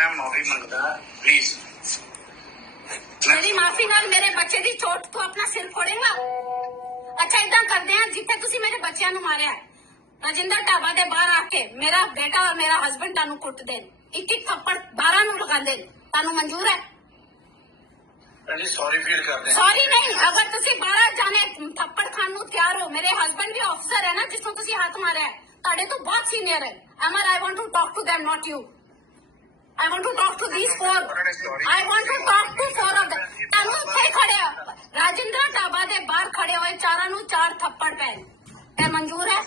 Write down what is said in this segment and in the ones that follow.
मैं माफी मंगता प्लीज। मेरी माफी नाल मेरे बच्चे दी चोट तू अपना सिर फोड़ेगा। अच्छा इदा करते हैं जिथे तुसी मेरे बच्चों नु मारिया राजिंदर ढाबा दे बाहर आके मेरा बेटा और मेरा हस्बैंड तानू कुट देन, एक एक थप्पड़ 12 नु लगा देन, तानू मंजूर है? जी सॉरी फील करते हैं। सॉरी नहीं, अगर तुसी 12 जाने थप्पड़ खान नु तैयार हो, मेरे हस्बैंड भी ऑफिसर है ना जिसको तुसी हाथ मारा है, ताड़े तो बहुत सीनियर है। Amar I want to talk to them not you. I want to talk to these four. I want to talk to four of them. तानू थे खड़े हो राजिंद्रा ढाबा दे बाहर खड़े होए चारा नु 4 थप्पड़ पैन ते मंजूर है?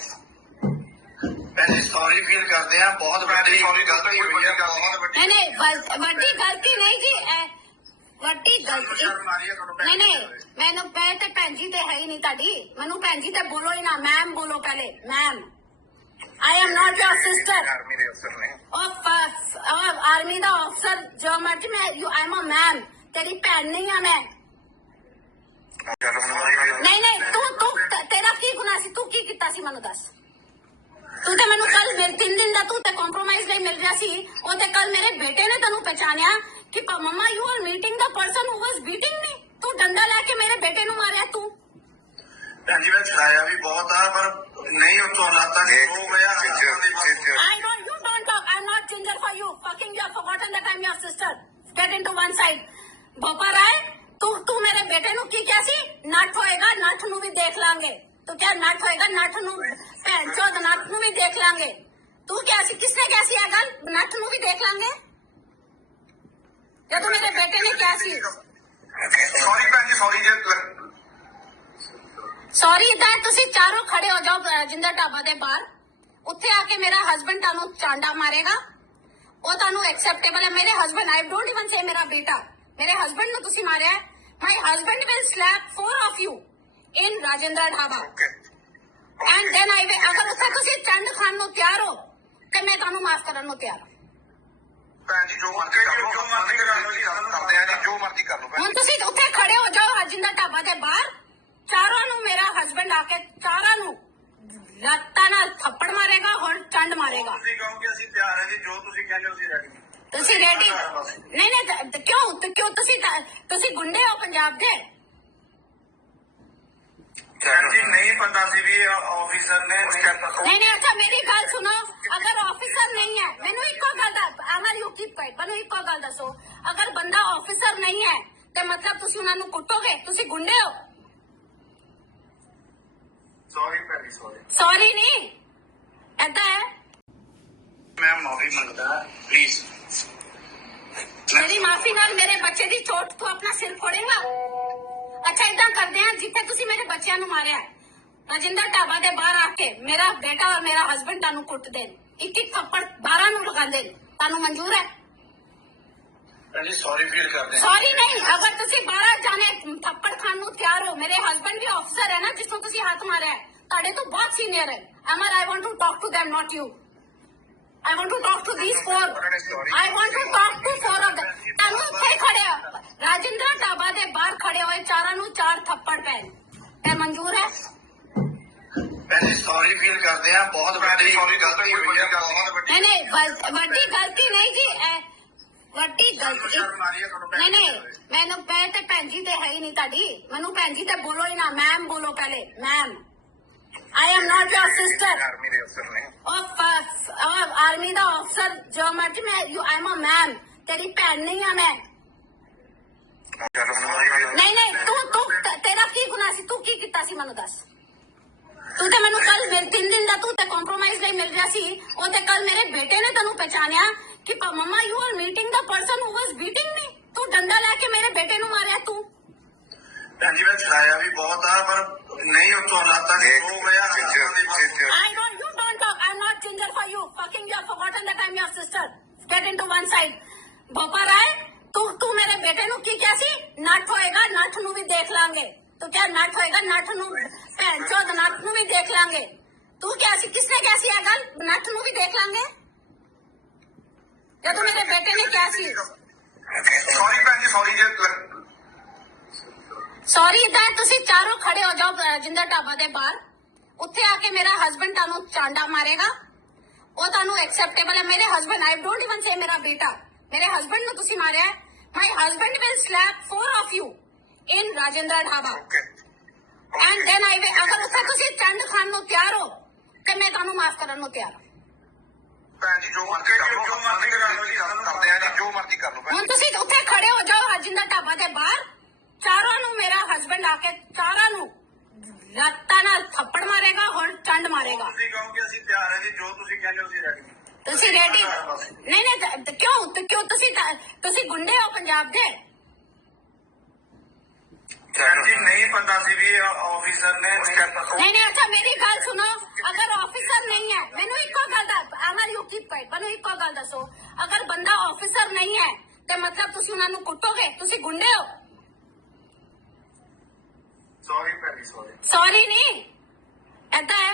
जी सॉरी फील करते हैं, बहुत बड़ी गलती हुई है। नहीं बड़ी गलती नहीं जी, वड्डी गलती नहीं मैनू मैं ते भैन जी ते है ही नहीं ताड़ी, मैनू भैन जी ते बोलो ही ना, मैम बोलो पहले ma'am. I am not your sister. Army दे अफसर ने आर्मी दा अफसर जो मर्जी मैं you I am a ma'am, तेरी भैन नहीं है मैं। नहीं तू तेरा की गुनाह सी, तू की कीता सी मैनू दस। तू ते मैनू कल 3 दिन दा तू ते कॉम्प्रोमाइज नहीं मिल रहा सी, ओ ते कल मेरे बेटे ने तेनू पहचानिया कि मम्मा you are meeting the person who was beating me. तू डंडा लेके मेरे बेटे नु मारिया तू। जी मैं छड़ाया भी बहुत है पर नहीं उतो हालात हो गया। I don't, you don't talk. I'm not ginger for you. Fucking you have forgotten that I'm your sister. Get into one side. भोपा राय, तू मेरे बेटे नु की क्या सी? नट होएगा, नट नु भी देख लांगे। तो क्या नट होएगा, नट नु भैन चोद नट नु भी देख लांगे। तू क्या सी, किसने क्या सी अगल नट नु भी देख लांगे। क्या तू मेरे बेटे ने क्या सी? सॉरी भैन जी सॉरी जी। सॉरी इधर तुसी चारों खड़े हो जाओ राजिंदर ढाबा दे बाहर, उत्थे आके मेरा हस्बैंड तानू चांडा मारेगा, वो तानू एक्सेप्टेबल है? मेरे हस्बैंड आई डोंट इवन से मेरा बेटा, मेरे हस्बैंड नु तुसी मारिया है। My husband will slap 4 of you in Rajinder dhaba and then I will, अगर उत्थे तुसी चंड खान नु तैयार हो ते मैं तानू माफ करन नु तैयार हूं। भैन जी जो मर्जी कर लो जी, जो मर्जी कर लो। हुन तुसी उत्थे खड़े हो जाओ राजिंदर ढाबा दे बाहर, चारों नु मेरा हस्बैंड आके चारों नु लत्ता नाल थप्पड़ मारेगा और चंड मारेगा। ਤੁਸੀਂ ਕਹੋਗੇ ਅਸੀਂ ਤਿਆਰ ਹਾਂ ਜੀ, ਜੋ ਤੁਸੀਂ ਕਹਿੰਦੇ ਹੋ ਅਸੀਂ ਰੈਡੀ। ਤੁਸੀਂ रेडी नहीं क्यों तुसी गुंडे हो पंजाब दे? जी नहीं पता सी भी ऑफिसर ने नहीं अच्छा मेरी गल सुनो, अगर ऑफिसर नहीं है मैनू इको गल अमर यू कीप क्वाइट, मैनू इको गल दसो, अगर बंदा ऑफिसर नहीं है तो मतलब तुसी उन्हां नू कुटोगे, तुसी गुंडे हो? सॉरी नहीं ऐसा है। मैं माफी मंगता प्लीज। मेरी माफी नाल मेरे बच्चे दी चोट तू अपना सिर फोड़ेगा। अच्छा इदा करते हैं जिथे तुसी मेरे बच्चों नु मारिया राजिंदर ढाबा दे बाहर आके मेरा बेटा और मेरा हस्बैंड तानू कुट देन, एक एक थप्पड़ 12 नु लगा देन, तानू मंजूर है? जी सॉरी फील करते हैं। सॉरी नहीं, अगर तुसी 12 जाने थप्पड़ खान नु तैयार हो, मेरे हस्बैंड भी ऑफिसर है ना जिसको तुसी हाथ मारा है, ताड़े तो बहुत सीनियर है। Amar I want to talk to them not you. I want to talk to these four. I want to talk to four of them. तानू थे खड़े हो राजिंद्रा ढाबा दे बाहर खड़े होए चारा नु 4 थप्पड़ पैन ते मंजूर है? जी सॉरी फील करते हैं, बहुत बड़ी गलती हुई है। नहीं बड़ी गलती नहीं जी, वड्डी गलती नहीं मैनू मैं ते भैन जी ते है ही नहीं ताड़ी, मैनू भैन जी ते बोलो ही ना, मैम बोलो पहले ma'am. I am not your sister. Army दे अफसर ने आर्मी दा अफसर जो मर्जी मैं you I am a ma'am, तेरी भैन नहीं है मैं। नहीं तू तेरा की गुनाह सी, तू की कीता सी मैनू दस। तू ते मैनू कल 3 दिन दा तू ते कॉम्प्रोमाइज नहीं मिल रहा सी, ओ ते कल मेरे बेटे ने तेनू पहचानिया कि मम्मा you are meeting the person who was beating me. तू डंडा लेके मेरे बेटे नु मारिया तू। जी मैं छड़ाया भी बहुत है पर नहीं उतो हालात हो गया। I don't, you don't talk. I'm not ginger for you. Fucking you have forgotten that I'm your sister. Get into one side. भोपा राय, तू मेरे बेटे नु की क्या सी? नट होएगा, नट नु भी देख लांगे। तो क्या नट होएगा, नट नु भैन चोद नट नु भी देख लांगे। तू क्या सी, किसने क्या सी अगल नट नु भी देख लांगे। क्या तू मेरे बेटे ने क्या सी? सॉरी भैन जी सॉरी जी। सॉरी इधर तुसी चारों खड़े हो जाओ राजिंदर ढाबा दे बाहर, उत्थे आके मेरा हस्बैंड तानू चांडा मारेगा, वो तानू एक्सेप्टेबल है? मेरे हस्बैंड आई डोंट इवन से मेरा बेटा, ਮੇਰੇ ਹਸਬੰਡ ਨੂੰ ਤੁਸੀਂ ਮਾਰਿਆ ਹੈ। My husband will slap 4 of you in Rajindra Dhaba okay and then I will, ਅਗਰ ਉੱਥੇ ਤੁਸੀਂ ਚੰਡ ਖਾਣ ਨੂੰ ਤਿਆਰ ਹੋ ਤੇ ਮੈਂ ਤੁਹਾਨੂੰ ਮਾਫ ਕਰਨ ਨੂੰ ਤਿਆਰ ਹਾਂ। ਭੈਣ ਜੀ ਜੋ ਮਰਜ਼ੀ ਕਰ ਲਓ, ਜੋ ਮਰਜ਼ੀ ਕਰ ਲਓ ਜੀ, ਕਰਦੇ ਆ ਜੀ, ਜੋ ਮਰਜ਼ੀ ਕਰ ਲਓ ਭੈਣ ਹੁਣ ਤੁਸੀਂ ਉੱਥੇ ਖੜੇ ਹੋ ਜਾਓ ਰਾਜਿੰਦਰਾ ਢਾਬਾ ਦੇ ਬਾਹਰ, ਚਾਰਾਂ ਨੂੰ ਮੇਰਾ ਹਸਬੰਡ ਆ ਕੇ ਚਾਰਾਂ ਨੂੰ ਲੱਤਾਂ ਨਾਲ ਥੱਪੜ ਮਾਰੇਗਾ, ਹੁਣ ਚੰਡ ਮਾਰੇਗਾ। ਤੁਸੀਂ ਕਹੋਗੇ ਅਸੀਂ ਤਿਆਰ ਹਾਂ ਜੀ, ਜੋ ਤੁਸੀਂ ਕਹਿੰਦੇ ਹੋ ਅਸੀਂ ਰੈਡੀ। ਤੁਸੀਂ ਰੈਡੀ ਨਹੀਂ ਕਿਉਂ ਤੁਸੀਂ ਗੁੰਡੇ ਹੋ ਪੰਜਾਬ ਦੇ। ਜੀ ਨਹੀਂ ਪਤਾ ਸੀ ਵੀ ਆਫੀਸਰ ਨੇ ਨਹੀਂ ਅੱਛਾ ਮੇਰੀ ਗੱਲ ਸੁਣੋ, ਅਗਰ ਆਫਿਸਰ ਨਹੀਂ ਹੈ, ਮੈਨੂੰ ਇੱਕੋ ਗੱਲ ਦਾ ਅਮਰ ਯੂ ਕੀਪ ਕੁਆਇਟ, ਮੈਨੂੰ ਇੱਕੋ ਗੱਲ ਦੱਸੋ, ਅਗਰ ਬੰਦਾ ਆਫਿਸਰ ਨਹੀਂ ਹੈ ਤੇ ਮਤਲਬ ਤੁਸੀਂ ਉਹਨਾਂ ਨੂੰ ਕੁੱਟੋਗੇ, ਤੁਸੀਂ ਗੁੰਡੇ ਹੋ। ਸੌਰੀ ਭੈਣ ਜੀ, ਸੌਰੀ ਸੌਰੀ ਨਹੀਂ ਏਦਾਂ ਹੈ।